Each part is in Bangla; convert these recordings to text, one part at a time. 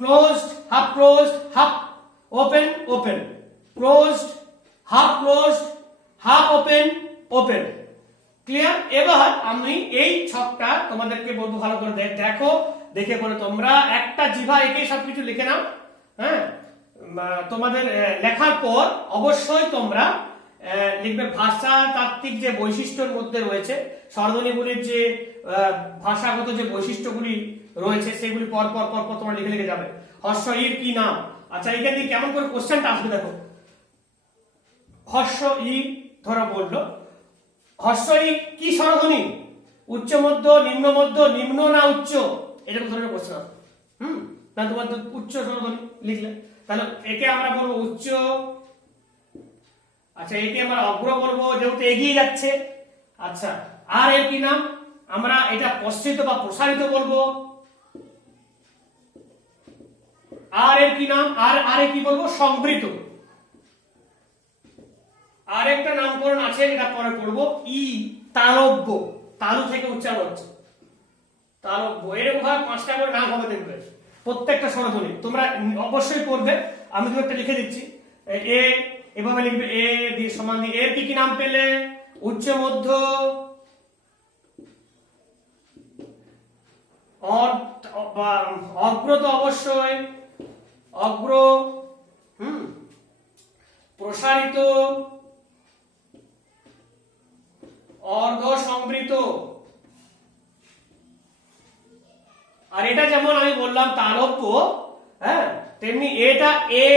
closed, half open, open, closed, half open, open. Clear? এবার আমি এই ছকটা তোমাদেরকে বলবো, ভালো করে দেখো, দেখে পরে তোমরা একটা জিভা এঁকে সবকিছু লিখে নাও। হ্যাঁ, তোমাদের লেখার পর অবশ্যই তোমরা লিখবে ভাষাতাত্ত্বিক যে বৈশিষ্ট্যের মধ্যে রয়েছে, স্বরধ্বনিগুলির যে ভাষাগত যে বৈশিষ্ট্যগুলি রয়েছে সেগুলি পর পর পর পর তোমরা লিখে লিখে যাবে। হর্ষ ইর কি নাম? আচ্ছা, এখান থেকে কেমন করে কোশ্চেনটা আসবে দেখো। হর্ষ ই ধরা বললো, হর্ষ ই কি স্বরধ্বনি? উচ্চ মধ্য, নিম্ন মধ্য, নিম্ন না উচ্চ? এরকম ধরনের কোশ্চেন আসবে। না তোমার উচ্চ স্বরধ্বনি লিখলে, তাহলে একে আমরা বলবো উচ্চ। আচ্ছা, একে আমরা অগ্র বলবো যেহেতু এগিয়ে যাচ্ছে। আচ্ছা, আর এর কি নাম? আমরা এটা প্রসারিত বা প্রসারিত বলবো। আর এর কি নাম? আর এ কি বলবো? সংবৃত। আর একটা নামকরণ আছে যেটা পরে করবো, ই তালব্য। তালু থেকে উচ্চারণ হচ্ছে তালব্য। এরকম ভাবে 5টা করে নাম হবে দেখবে প্রত্যেকটা স্বরধ্বনি। তোমরা অবশ্যই করবে, আমি দু একটা লিখে দিচ্ছি। এ এভাবে লিখবে, এ দিয়ে সমান দিয়ে। এর কি কি নাম পেলে? উচ্চ মধ্য, অগ্র তো অবশ্যই, অগ্র, প্রসারিত, অর্ধ সংবৃত। আর এটা যেমন আমি বললাম তালব্য, হ্যাঁ, তেমনি এটা এ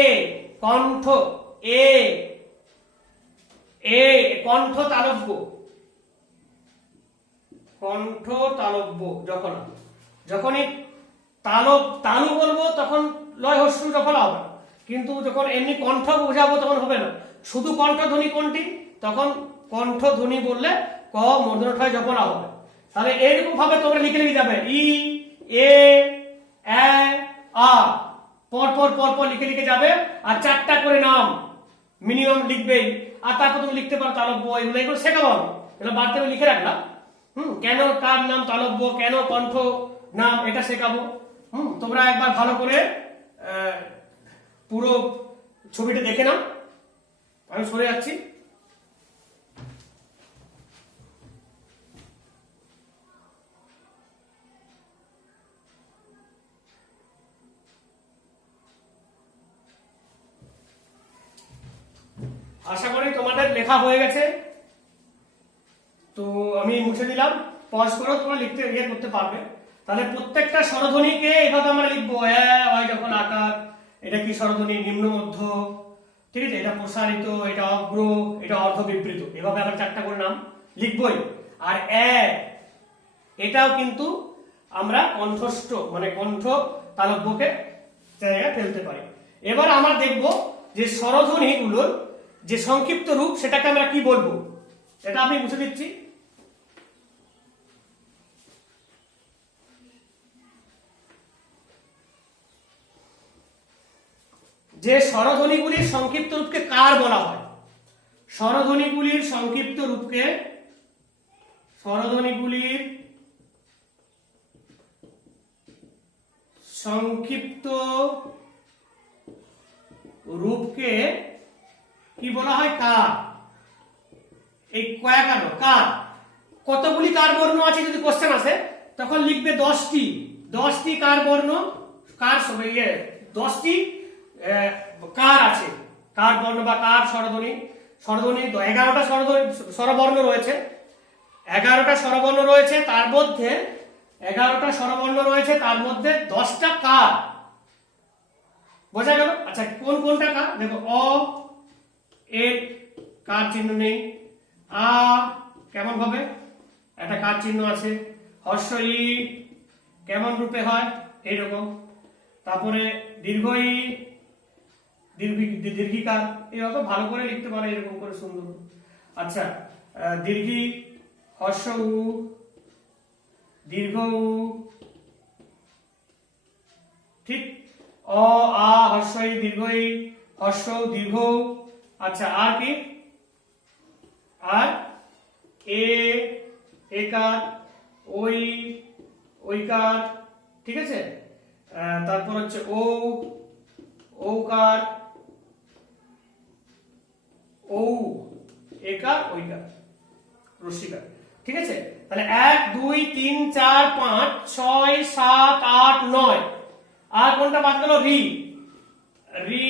কণ্ঠ, এ কণ্ঠ তালব্য, কণ্ঠ তালব্য। যখনই তালু বলবো তখন লয় হস্য জফলা হবে, কিন্তু যখন এমনি কণ্ঠ বোঝাবো তখন হবে না। শুধু কণ্ঠধ্বনি কোনটি? তখন কণ্ঠধ্বনি বললে ক মূর্ধন্যঠায় জফলা হবে। তাহলে এইরকম ভাবে তোমরা লিখে লিখে যাবে, ই এ আ, পর পর পর পর লিখে লিখে যাবে। আর 4টা করে নাম মিনিমাম লিখবেই। আর তারপর তুমি লিখতে পারো তালব্য, এগুলো শেখাবো আমি, এগুলো বাড়তে লিখে রাখলাম। কেন কার নাম তালব্য, কেন কণ্ঠ নাম, এটা শেখাবো। তোমরা একবার ভালো করে পুরো ছবিটা দেখে নাও। আমি সরে যাচ্ছি। আশা করি তোমাদের লেখা হয়ে গেছে। তো আমি মুছে দিলাম, পজ করেও তোমরা লিখতে করতে পারবে। তাহলে প্রত্যেকটা স্বরধ্বনিকে এভাবে আমরা লিখবো। যখন আকার, এটা কি স্বরধ্বনি? নিম্ন মধ্য, ঠিক আছে, এটা প্রসারিত, এটা অগ্র, এটা অর্ধ বিবৃত। এভাবে আমরা 4টা করে নাম লিখবই। আর এটাও কিন্তু আমরা কণ্ঠস্থ মানে কণ্ঠ তালব্যকে জায়গায় ফেলতে পারি। এবার আমরা দেখব যে স্বরধ্বনিগুলোর যে সংক্ষিপ্ত রূপ সেটাকে আমরা কি বলবো। এটা আমি মুছে দিচ্ছি। যে স্বরধ্বনিগুলির সংক্ষিপ্ত রূপকে কার বলা হয়? স্বরধ্বনিগুলির সংক্ষিপ্ত রূপকে কি বলা হয়? কার। এই কয়াকার কার, কতগুলি কার বর্ণ আছে যদি কোশ্চেন আসে তখন লিখবে 10টি কার বর্ণ, কার 10টি কার আছে, কার বর্ণ বা কার স্বরধ্বনি। 11টা স্বরবর্ণ রয়েছে, 11টা স্বরবর্ণ রয়েছে, তার মধ্যে 11টা স্বরবর্ণ রয়েছে, তার মধ্যে 10টা কার। বোঝা গেল? আচ্ছা, কোনটা কার? দেখো, অ এর কার চিহ্ন নেই, আ কেমন ভাবে একটা কার চিহ্ন আছে, হর্ষ ই কেমন রূপে হয় এইরকম, তারপরে দীর্ঘ ই, দীর্ঘিকার, এইরকম ভালো করে লিখতে পারো এরকম করে সুন্দর। আচ্ছা, দীর্ঘি, হর্ষ উ, দীর্ঘ উ, ঠিক, অ আ হর্ষ ই, দীর্ঘ ই, হর্ষ দীর্ঘ। আচ্ছা, আর কি? আর একার, ওইকার, ঠিক আছে। তারপর হচ্ছে ও, ঔকার, ঔ, একার, ঐকার, রস্যিকার। ঠিক আছে, তাহলে 1 2 3 4 5 6 7 8 9, আর কোনটা বাদ গেল? রি, রি,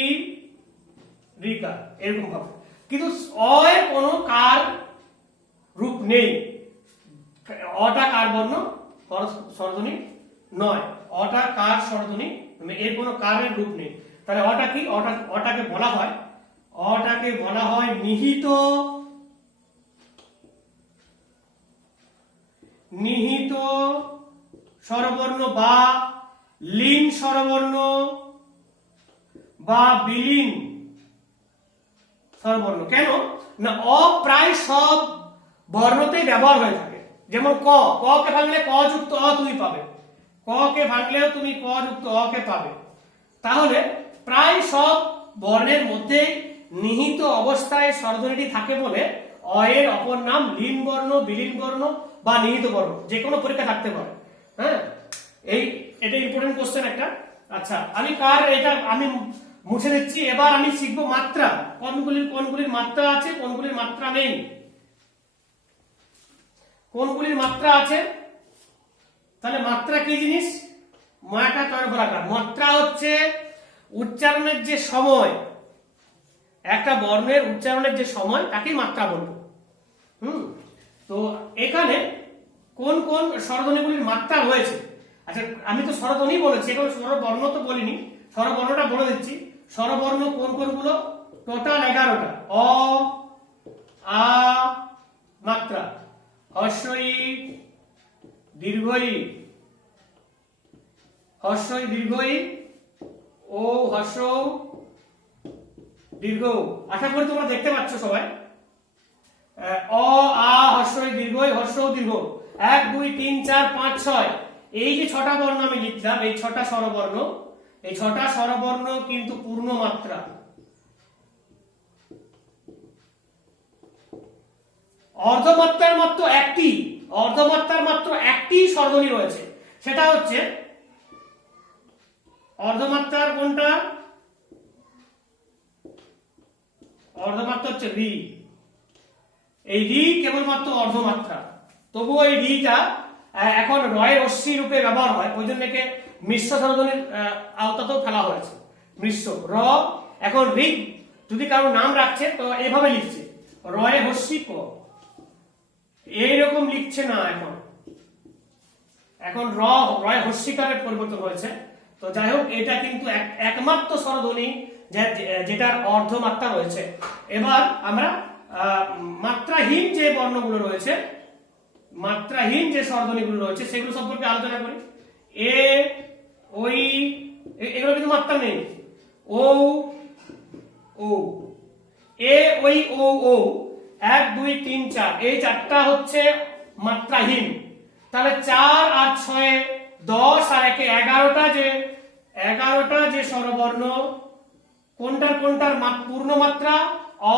রিকার, এরকম ভাবে। কিন্তু অ এর কোনো কার রূপ নেই, অটা কার বর্ণ, স্বরধ্বনি নয়, অটা কার স্বরধ্বনি, এর কোনো কারের রূপ নেই। তাহলে অটা কি? অটাকে বলা হয়, অটাকে বলা হয় নিহিত, নিহিত স্বরবর্ণ বা লীন স্বরবর্ণ বা বিলীন স্বরবর্ণ। কেন না? অ প্রায় সব বর্ণতেই ব্যবহার হয়ে থাকে। যেমন ক, ক কে ভাঙলে ক যুক্ত অ তুমি পাবে, ক কে ভাঙলেও তুমি ক যুক্ত অ কে পাবে। তাহলে প্রায় সব বর্ণের মধ্যে নিহিত অবস্থায় স্বরধ্বনিটি থাকে বলে অ এর অপর নাম লীন বর্ণ, বিলীন বর্ণ বা নিহিত বর্ণ। যে কোনো পরীক্ষা থাকতে পারে। হ্যাঁ, এটা ইম্পর্টেন্ট কোশ্চেন একটা। আচ্ছা, আমি কার এটা আমি মুছে দিচ্ছি। এবার আমি শিখবো মাত্রা, কোনগুলির মাত্রা আছে, কোনগুলির মাত্রা নেই। কোনগুলির মাত্রা আছে? তাহলে মাত্রা কি জিনিস? মায়াকার তয়রফলাকার। মাত্রা হচ্ছে উচ্চারণের যে সময়, একটা বর্ণের উচ্চারণের যে সময়, তাকেই মাত্রা বলবো। তো এখানে কোন কোন স্বরধ্বনিগুলির মাত্রা রয়েছে? আচ্ছা, আমি তো স্বরধ্বনি বলেছি, এখন স্বরবর্ণ তো বলিনি। স্বরবর্ণটা বলে দিচ্ছি। স্বরবর্ণ কোন কোনগুলো? টোটাল 11টা। অ, আ, মাত্রা, হস্যই, দীর্ঘই, হস্যই, দীর্ঘই, ও, হস্য, দীর্ঘ। আশা করি তোমরা দেখতে পাচ্ছ সবাই। অ, আ, হস্যই, দীর্ঘই, হস্য, দীর্ঘ। 1 2 3 4 5 6, এই যে 6টা বর্ণ আমি লিখলাম, এই 6টা স্বরবর্ণ, এই 6টা স্বরবর্ণ কিন্তু পূর্ণ মাত্রা। অর্ধমাত্রার মাত্র একটি, অর্ধমাত্রার মাত্র একটি স্বরধ্বনি রয়েছে, সেটা হচ্ছে অর্ধমাত্রার কোনটা? অর্ধমাত্রা হচ্ছে রি। এই রি কেবলমাত্র অর্ধমাত্রা। তবুও এই রিটা এখন রয়ে রশ্মি রূপে ব্যবহার হয়, ওই জন্য একে মিশ্র স্বরধ্বনির আওতাতেও ফেলা হয়েছে। মিশ্র র, এখন রি যদি কারো নাম রাখছে তো এভাবে লিখছে, রয়ে হস্যি ক, এইরকম লিখছে না। এখন রয় হস্যিকারের পরিবর্তন হয়েছে। তো যাই হোক, এটা কিন্তু একমাত্র স্বরধ্বনি যেটার অর্ধমাত্রা রয়েছে। এবার আমরা মাত্রাহীন যে বর্ণগুলো রয়েছে, মাত্রাহীন যে স্বরধ্বনিগুলো রয়েছে সেগুলো সম্পর্কে আলোচনা করি। এ, ওই, এগুলো কিন্তু মাত্রা নেই। ও, ও, এ, ওই, ও, ও, 1 2 3 4, এই 4টা হচ্ছে মাত্রাহীন। তাহলে 4 আর 6 10 আর 1 11টা যে স্বরবর্ণ, কোনটার কোনটার পূর্ণ মাত্রা? অ,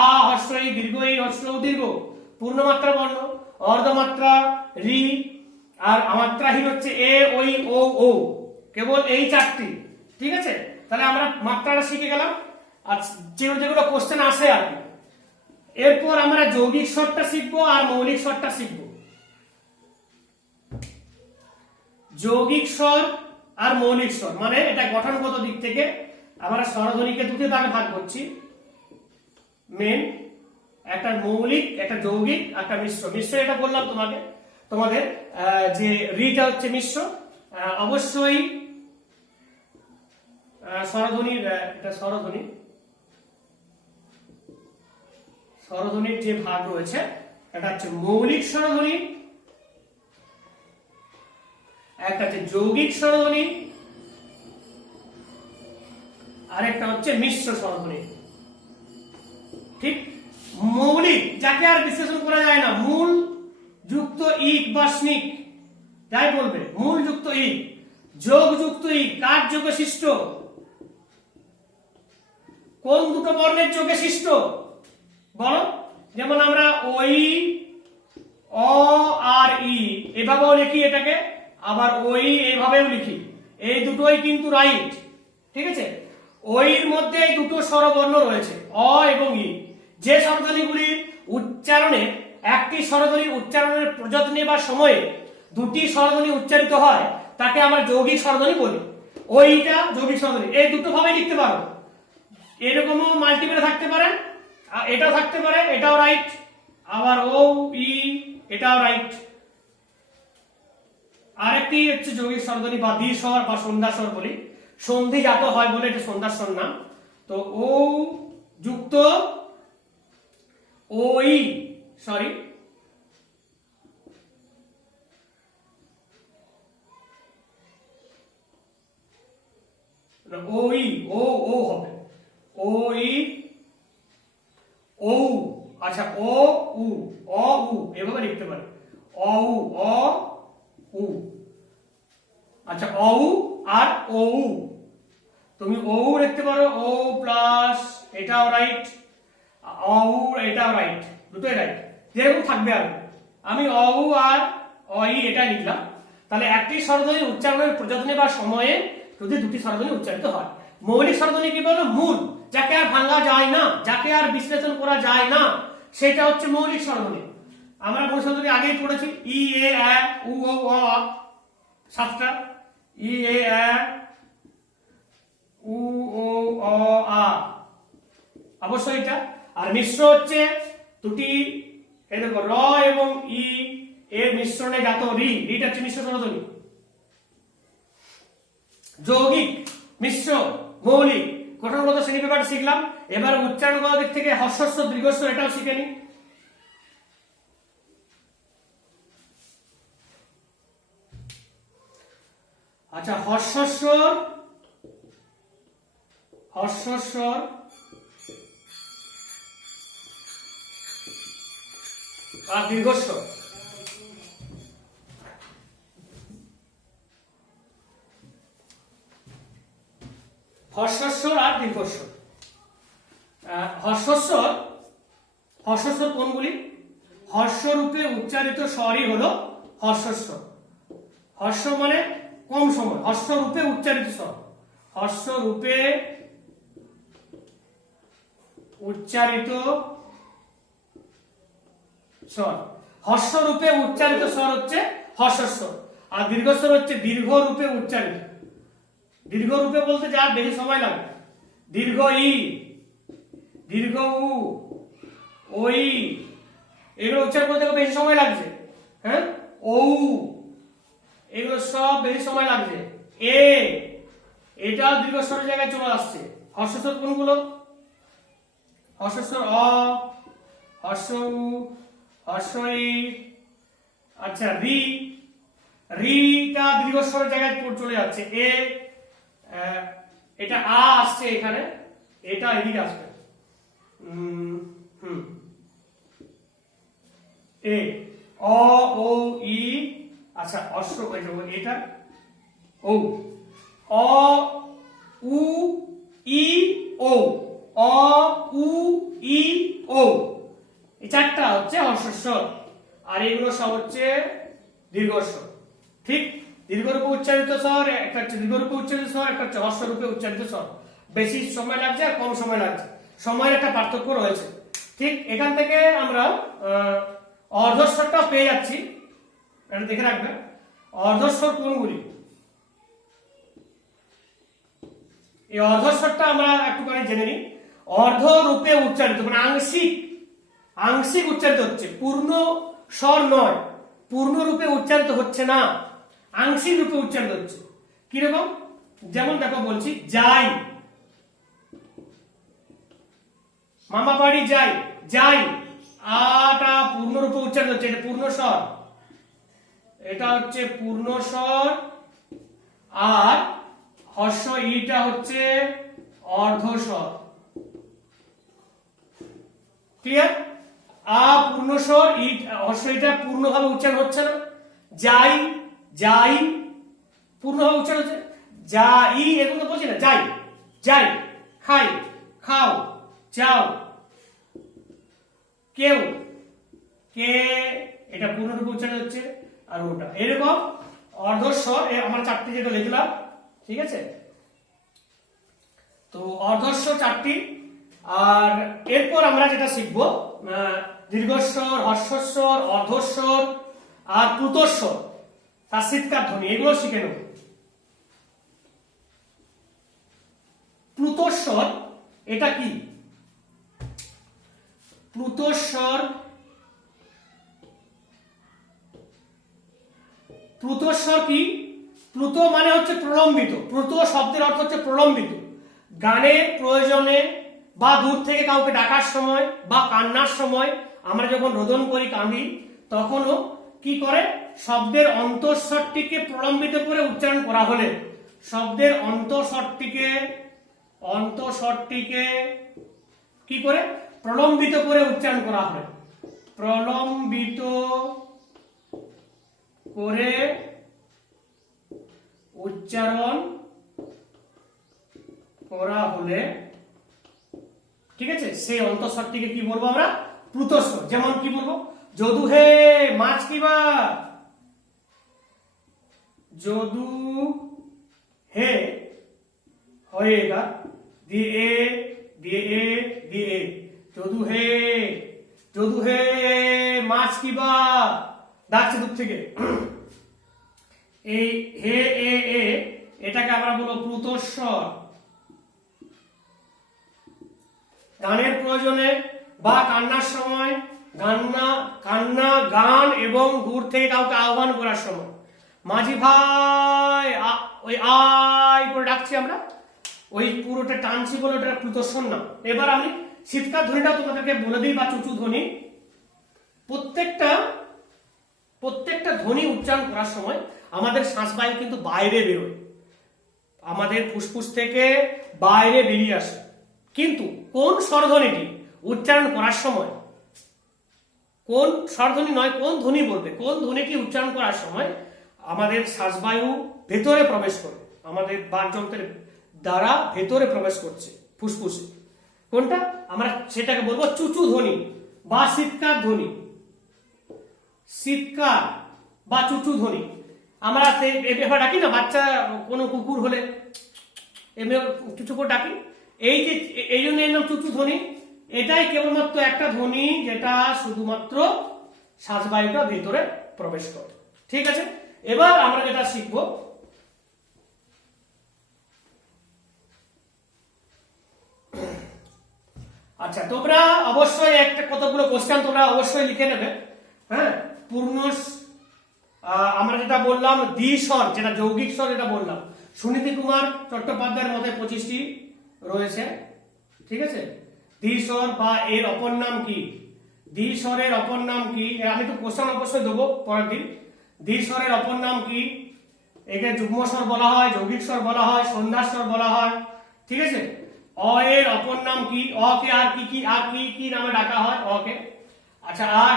আ, হস্যই, দীর্ঘই, হস্য, দীর্ঘ, পূর্ণ মাত্রা বর্ণ। অর্ধমাত্রা রি, আর মাত্রাহীন হচ্ছে এ, ওই, ও, ও, কেবল এই 4টি। ঠিক আছে, তাহলে আমরা মাত্রাটা শিখে গেলাম। আর যেগুলো কোশ্চেন আসে আর কি। এরপর আমরা যৌগিক স্বরটা শিখবো আর মৌলিক স্বরটা শিখবো। যৌগিক স্বর আর মৌলিক স্বর মানে এটা গঠনগত দিক থেকে আমরা স্বরধ্বনিকে দুটি ভাগে ভাগ করছি। মেন একটা মৌলিক, একটা যৌগিক, একটা মিশ্র। মিশ্র এটা বললাম তোমাদের যে রিটা হচ্ছে মিশ্র। অবশ্যই স্বরধ্বনির, এটা স্বরধ্বনির যে ভাগ রয়েছে এটা হচ্ছে মৌলিক স্বরধ্বনি, একটা হচ্ছে যৌগিক স্বরধ্বনি, আর একটা হচ্ছে মিশ্র স্বরধ্বনি। ঠিক, মৌলিক যাকে আর বিশ্লেষণ করা যায় না, মূল যুক্ত ইক বা স্নিক, যাই বলবে, মূল যুক্ত ইক, যোগ যুক্ত ইক, কার যোগে সৃষ্ট? কোন দুটো বর্ণের যোগে সৃষ্ট বলো? যেমন আমরা ওই, অ আর ই এভাবেও লিখি এটাকে, আবার ওই এভাবেও লিখি। এই দুটোই কিন্তু রাইট, ঠিক আছে। ওইর মধ্যে এই দুটো স্বরবর্ণ রয়েছে, অ এবং ই। যে স্বরধ্বনিগুলির উচ্চারণে একটি স্বরধ্বনির উচ্চারণের প্রযত্নে বা সময়ে দুটি স্বরধ্বনি উচ্চারিত হয় তাকে আমরা যৌগিক স্বরধ্বনি বলি। ওইটা যৌগিক স্বরধ্বনি। এই দুটো ভাবে লিখতে পারো, এরকমও মাল্টিপলে থাকতে পারে, এটাও থাকতে পারে, এটাও রাইট, আবার ও ই এটাও রাইট। আরেকটি হচ্ছে যৌগিক স্বরধ্বনি বা দ্বিস্বর বা সন্ধ্যাস্বর বলি, সন্ধিজাত হয় বলে এটা সন্ধ্যাস্বর নাম। তো ও যুক্ত ওই, সরি ওই, ও ও হবে ওই ও, আচ্ছা ও উ, অ উ এভাবে লিখতে পারে, অ উ, অ উ, আচ্ছা অ উ আর ও উ, তুমি ও লিখতে পারো, ও প্লাস এটাও রাইট, অ উ এটাও রাইট, দুটোই রাইট, যেরকম থাকবে। আর আমি অ উ আর অ ই এটা লিখলাম। তাহলে একটি স্বরধ্বনি উচ্চারণের প্রযত্নে বা সময়ে যদি দুটি স্বরধ্বনি উচ্চারিত হয়। মৌলিক স্বরধ্বনি কি বলো? মূল, যাকে আর ভাঙা যায় না, যাকে আর বিশ্লেষণ করা যায় না, সেটা হচ্ছে মৌলিক স্বরধ্বনি। আমরা মৌলিক স্বরধ্বনি আগেই পড়েছি, ই এ আ উ ও অ আ, সাতটা, ই এ আ উ ও অ আ, অবশ্যই এটা। আর মিশ্র হচ্ছে দুটি, এই দেখো র এবং ই এর মিশ্রণে জাত রি, রিটা হচ্ছে মিশ্র স্বরধ্বনি। যৌগিক, মিশ্র, মৌলিক গঠনগত শ্রেণী ব্যাপারটা শিখলাম। এবার উচ্চারণগত দিক থেকে হর্ষস্ব দীর্ঘস্ব এটাও শিখে নি। আচ্ছা, হর্ষস্বর আর দীর্ঘস্বর। হর্ষস্বর আর দীর্ঘস্বর। হর্ষস্বর কোনগুলি? হর্ষরূপে উচ্চারিত স্বরই হলো হর্ষস্বর। হর্ষ মানে কম সময়, হর্ষরূপে উচ্চারিত স্বর, হর্ষরূপে উচ্চারিত স্বর। হর্ষরূপে উচ্চারিত স্বর হচ্ছে হর্ষস্বর, আর দীর্ঘস্বর হচ্ছে দীর্ঘরূপে উচ্চারিত। দীর্ঘরূপে বলতে যার বেশি সময় লাগে, দীর্ঘ ই, দীর্ঘ উ, ওই, এগুলো উচ্চারণ করতে বেশি সময় লাগছে। হ্যাঁ, ও এগুলো সব বেশি সময় লাগছে। এ এটাও দীর্ঘস্বরের জায়গায় চলে আসছে। হর্ষস্বর কোনগুলো? হর্ষস্বর অ, হর্ষ উ, হর্ষ ই, আচ্ছা রি, রিটা দীর্ঘস্বরের জায়গায় চলে যাচ্ছে। এ, এটা আ আসছে এখানে, এটা এদিকে আসবে। এ, অ ও ই, আচ্ছা অশ্ব, এটা ও, অ উ ই ও, অ উ ই ও, এই চারটা হচ্ছে হর্ষস্বর, আর এগুলো সব হচ্ছে দীর্ঘস্বর। ঠিক, দীর্ঘরূপে উচ্চারিত স্বর একটা হচ্ছে দীর্ঘরূপে উচ্চারিত স্বর, একটা হচ্ছে হর্ষরূপে উচ্চারিত স্বর। বেশি সময় লাগছে আর কম সময় লাগছে, সময়ের একটা পার্থক্য রয়েছে। ঠিক, এখান থেকে আমরা অর্ধস্বরটা পেয়ে যাচ্ছি, এটা দেখে রাখবে। অর্ধস্বর কোনগুলি? এই অর্ধস্বরটা আমরা একটুখানি জেনে নিই। অর্ধরূপে উচ্চারিত মানে আংশিক উচ্চারিত হচ্ছে, পূর্ণ স্বর নয়, পূর্ণ রূপে উচ্চারিত হচ্ছে না, আংশিক রূপে উচ্চারিত হচ্ছে। কিরকম? যেমন দেখো বলছি, যাই, মামা বাড়ি যাই, যাই, আটা পূর্ণ রূপে উচ্চারিত হচ্ছে, এটা পূর্ণ স্বর, এটা হচ্ছে পূর্ণ স্বর, আর হর্ষ ইটা হচ্ছে অর্ধস্বর। ক্লিয়ার? আ পূর্ণ স্বর, ই হর্ষ ইটা পূর্ণভাবে উচ্চারণ হচ্ছে না। যাই, যাই পূর্ণভাবে উচ্চারণ হচ্ছে, যাই, এরকম তো বলছি না, যাই, যাই, খাই, খাও, যাও, কেউ, কে, এটা পূর্ণরূপে উচ্চারণ হচ্ছে, আর ওটা এরকম অর্ধস্বর। আমার চারটে যেটা লিখলাম, ঠিক আছে। তো অর্ধস্বর 4টি, আর এরপর আমরা যেটা শিখব দীর্ঘস্বর, হর্ষস্বর, অর্ধস্বর আর প্লুতস্বর, তার চিৎকার ধ্বনি, এগুলো শিখে নেব। প্লুতস্বর এটা কি? প্লুতস্বর, প্লুতস্বর কি? প্লুত মানে হচ্ছে প্রলম্বিত। প্লুত শব্দের অর্থ হচ্ছে প্রলম্বিত। গানের প্রয়োজনে বা দূর থেকে কাউকে ডাকার সময় বা কান্নার সময় আমরা যখন রোদন করি, কাঁদি, তখনও কি করে? শব্দের অন্তঃস্বরটিকে প্রলম্বিত করে উচ্চারণ করা হলে শব্দের অন্তঃস্বরটিকে কি করে? প্রলম্বিত করে উচ্চারণ করা হয়। প্রলম্বিত করে উচ্চারণ করা হলে, ঠিক আছে, সেই অন্তঃস্বরটিকে কি বলবো আমরা? প্লুতস্বর। যেমন কি বলবো? যদু হে মাছ কিবা, যদু হে হয়েগা দিয়ে দিয়ে যদু হে মাছ কিবা, ডাকছে দূর থেকে। এই হে এ এটাকে আমরা বলবো প্লুতস্বর। গানের প্রয়োজনে বা কান্নার সময়, কান্না, গান এবং দূর থেকে কাউকে আহ্বান করার সময় মাঝি ভাই ওই আই করে ডাকছি আমরা, ওই পুরোটা টানছি বলে ওটা প্লুতস্বর না। এবার আমি চিৎকার ধ্বনিটা তোমাদেরকে বলে দিই, বা চুচু ধ্বনি। প্রত্যেকটা ধ্বনি উচ্চারণ করার সময় আমাদের শ্বাসবায়ু কিন্তু বাইরে বেরোয়, আমাদের ফুসফুস থেকে বাইরে বেরিয়ে আসে। কিন্তু কোন স্বরধ্বনিটি উচ্চারণ করার সময়, কোন স্বরধ্বনি নয়, কোন ধ্বনি বলবে, কোন ধ্বনিটি উচ্চারণ করার সময় আমাদের শ্বাসবায়ু ভেতরে প্রবেশ করে, আমাদের বাকযন্ত্রের দ্বারা ভেতরে প্রবেশ করছে ফুসফুসে, কোনটা? আমরা সেটাকে বলবো চুচু ধ্বনি বা চিৎকার ধ্বনি। চিৎকার বা চুচু ধ্বনি আমরা এভাবে ডাকি না, বাচ্চা কোনো কুকুর হলে এমনি চুচু করে ডাকি, এই জন্য এর নাম চুচু ধ্বনি। এটাই কেবলমাত্র একটা ধ্বনি যেটা শুধুমাত্র শ্বাসবায়ুটা ভেতরে প্রবেশ করে। ঠিক আছে, এবার আমরা যেটা শিখবো, আচ্ছা তোমরা অবশ্যই একটা কতগুলো কোশ্চেন তোমরা অবশ্যই লিখে নেবে। হ্যাঁ, পূর্ণ আমরা যেটা বললাম দ্বিস্বর, যেটা যৌগিক স্বর যেটা বললাম, সুনীতি কুমার চট্টোপাধ্যায়ের মতে 25টি রয়েছে। ঠিক আছে, দ্বিস্বর বা এর অপর নাম কি? দ্বিস্বরের অপর নাম কি? আমি তো কোশ্চেন অবশ্যই দেবো পরের দিন। দ্বিস্বরের অপর নাম কি? একে যুগ্ম স্বর বলা হয়, যৌগিক স্বর বলা হয়, সন্ধ্যার স্বর বলা হয়। ঠিক আছে, অ এর অপর নাম কি? অ কে আর কি নামে ডাকা হয়? অ কে। আচ্ছা, আর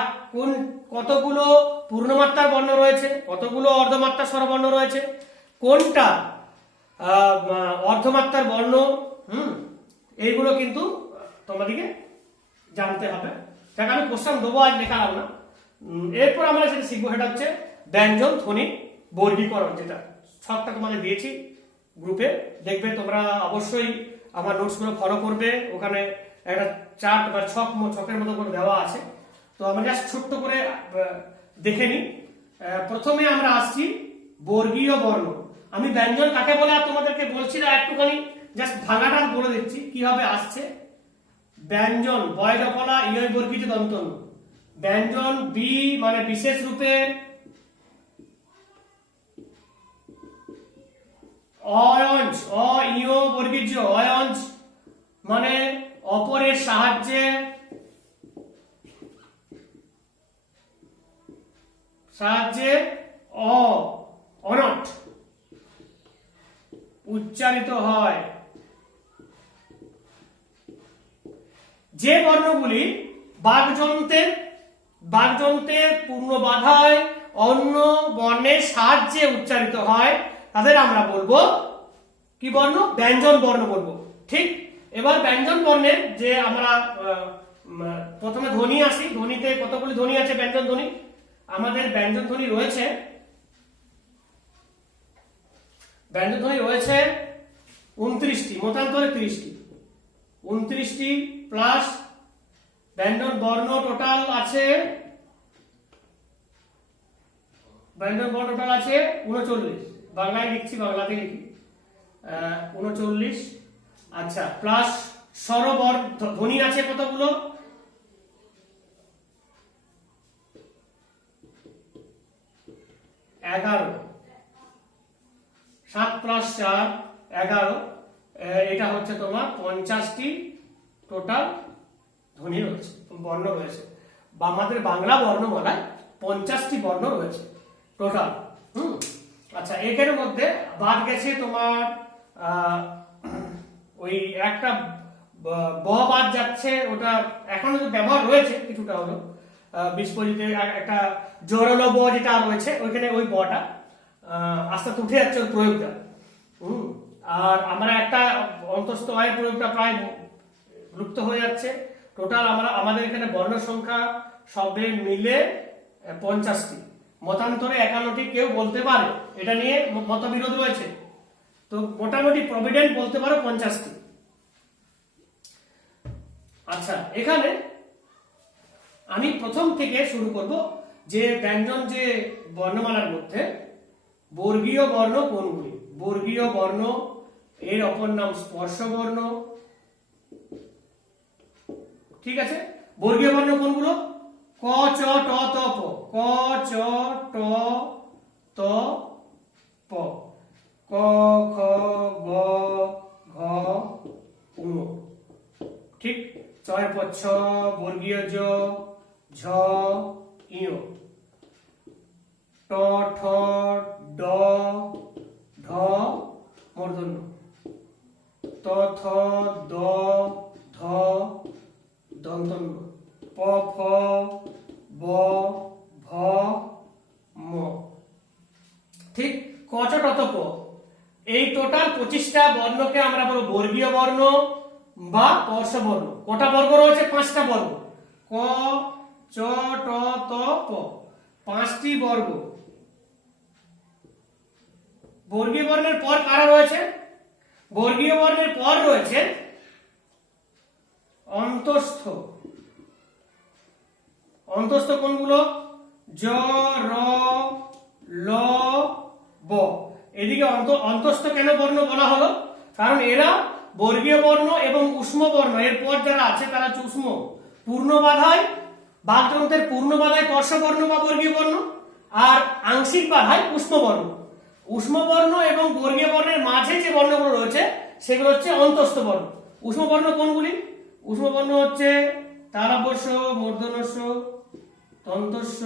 কতগুলো পূর্ণমাত্রার বর্ণ রয়েছে, কতগুলো অর্ধমাত্রার স্বরবর্ণ রয়েছে, কোনটা অর্ধমাত্রার বর্ণ? এইগুলো কিন্তু তোমাদেরকে জানতে হবে। যাকে আমি কোশ্চেন দেবো, আজ লেখালাম না। এরপর আমরা যেটা শিখবো সেটা হচ্ছে ব্যঞ্জন ধ্বনি বর্গীকরণ, যেটা ছকটা তোমাদের দিয়েছি গ্রুপে, দেখবে তোমরা অবশ্যই আমার নোটসগুলো ফলো করবে। ওখানে একটা চার্ট বা ছকের মতো করে দেওয়া আছে। তো আমরা জাস্ট ছোট্ট করে দেখে নিই। প্রথমে আমরা আসছি বর্গীয় বর্ণ। আমি ব্যঞ্জন কাকে বলে আর তোমাদেরকে বলছি না, একটুখানি জাস্ট ভাঙাটা বলে দিচ্ছি কিভাবে আসছে। ব্যঞ্জন বয় ডফলা ইয় বর্গীয় দন্তন্য। ব্যঞ্জন বি মানে বিশেষ রূপে, অয়ঞ্জ অ ইয় বর্গীয় অয়ঞ্জ মানে অপরের সাহায্যে, অনট উচ্চারিত হয়। যে বর্ণগুলি বাগযন্ত্রের পূর্ণ বাধায় অন্য বর্ণের সাহায্যে উচ্চারিত হয় তাদের আমরা বলবো কি বর্ণ? ব্যঞ্জন বর্ণ বলবো। ঠিক, এবার ব্যঞ্জন বর্ণের যে আমরা প্রথমে ধ্বনি আসি, ধ্বনিতে কতগুলি ধ্বনি আছে ব্যঞ্জন ধ্বনি? আমাদের ব্যঞ্জন ধ্বনি রয়েছে ব্যঞ্জনধ্বনি রয়েছে 29টি, মতান্তরে 30টি। 29টি প্লাস ব্যঞ্জন বর্ণ টোটাল আছে, ব্যঞ্জন বর্ণ টোটাল আছে 39। বাংলায় লিখছি, বাংলাতে লিখি 39। আচ্ছা, প্লাস স্বরবর্ণ ধ্বনি আছে কতগুলো? 11। 7 + 4 11। এটা হচ্ছে তোমার 50টি টোটাল ধ্বনি রয়েছে, বর্ণ রয়েছে। বা আমাদের বাংলা বর্ণমালায় 50টি বর্ণ রয়েছে টোটাল। আচ্ছা, এখানে মধ্যে বাদ গেছে তোমার ওই একটা ব বাদ যাচ্ছে, ওটা এখনো ব্যবহার রয়েছে কিছুটা হলো। বিস্ফোরিতে একটা জোরালো ব যেটা রয়েছে ওইখানে ওই বটা আস্তে আস্তে উঠে যাচ্ছে ওই প্রয়োগটা। আর আমরা একটা অন্তস্থ আয়ের প্রয়োগটা প্রায় লুপ্ত হয়ে যাচ্ছে। টোটাল আমাদের এখানে বর্ণ সংখ্যা সবে মিলে 50টি, মতান্তরে 51টি কেউ বলতে পারে, এটা নিয়ে মতবিরোধ রয়েছে। তো মোটামুটি প্রভিডেন্ট বলতে পারো 50টি। আচ্ছা, এখানে আমি প্রথম থেকে শুরু করব যে ব্যঞ্জন যে বর্ণমালার মধ্যে বর্গীয় বর্ণ কোনগুলি। বর্গীয় বর্ণ এর অপর নাম স্পর্শ বর্ণ, ঠিক আছে? বর্গীয় বর্ণ কোনগুলো? ক, চ, ট, ত, প। ক, চ, ট, ত, প। ক, খ, গ, ঘ, ঙ। ঠিক? চয়ের পর ছ, বর্গীয় জ, ঝ, ইয়। ট, ঠ, ড, ঢ, মূর্ধন্য। ত, থ, দ, ধ, দন্তন্য। প, ফ, ব, ভ, ম। ঠিক? ক, চ, ট, ত, প। এই টোটাল 25টা বর্ণকে আমরা বলবো বর্গীয় বর্ণ বা স্পর্শ বর্ণ। কটা বর্গ রয়েছে? 5টা বর্গ। ক, চ, ট, ত, প। 5টি বর্গ। বর্গীয় বর্ণের পর কারা রয়েছে? বর্গীয় বর্ণের পর রয়েছে অন্তস্থ। অন্তস্থ কোনগুলো? জ, র, ল, ব। এদিকে অন্তস্থ কেন বর্ণ বলা হলো? কারণ এরা বর্গীয় বর্ণ এবং উষ্ম বর্ণ এর পর যারা আছে তারা উষ্ম। পূর্ণ বাধায়, বাকযন্ত্রের পূর্ণ বাধায় স্পর্শ বর্ণ বা বর্গীয় বর্ণ, আর আংশিক বাধায় উষ্ম বর্ণ। উষ্ম বর্ণ এবং বর্গীয় বর্ণের মাঝে যে বর্ণগুলো রয়েছে সেগুলো হচ্ছে অন্তস্থ বর্ণ। উষ্ম বর্ণ কোনগুলি? উষ্ম বর্ণ হচ্ছে তালব্যস্য, মূর্ধন্যস্য, দন্তস্য,